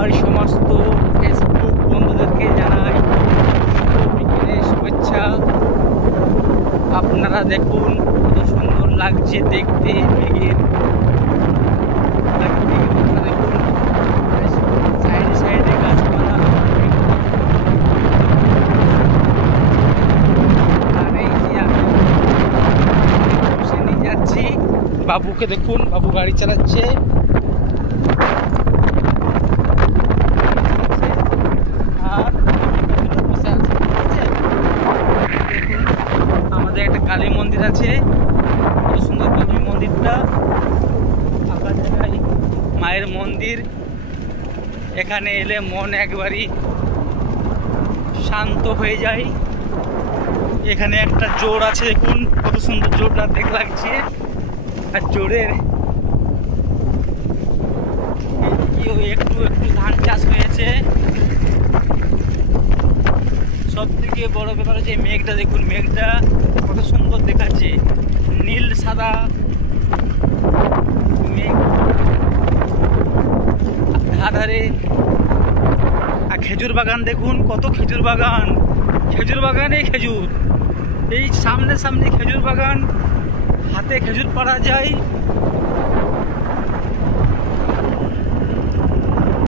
আমার সমস্ত ফেসবুক বন্ধুদেরকে জানাই বিকেলের শুভেচ্ছা। আপনারা দেখুন কত সুন্দর লাগছে দেখতে মেঘের। দেখুন সাইডে সাইডে গাছপালা, আর এই যে আমি বসে নিয়ে যাচ্ছি বাবুকে। দেখুন বাবু গাড়ি চালাচ্ছে। আমাদের একটা কালী মন্দির আছে, কত সুন্দর কালী মন্দিরটা, ফাঁকা জায়গায় মায়ের মন্দির। এখানে এলে মন একবারই শান্ত হয়ে যায়। এখানে একটা জোর আছে, দেখুন কত সুন্দর জোরটা দেখতে লাগছে। আর জোরের একটু একটু ধান চাষ হয়েছে। সব থেকে বড় ব্যাপার হচ্ছে মেঘটা, দেখুন মেঘটা কত সুন্দর দেখাচ্ছে, নীল সাদা মেঘ ধারে। আর খেজুর বাগান দেখুন, কত খেজুর বাগান, খেজুর বাগানে খেজুর। এই সামনে সামনে খেজুর বাগান, হাতে খেজুর পাড়া যায়।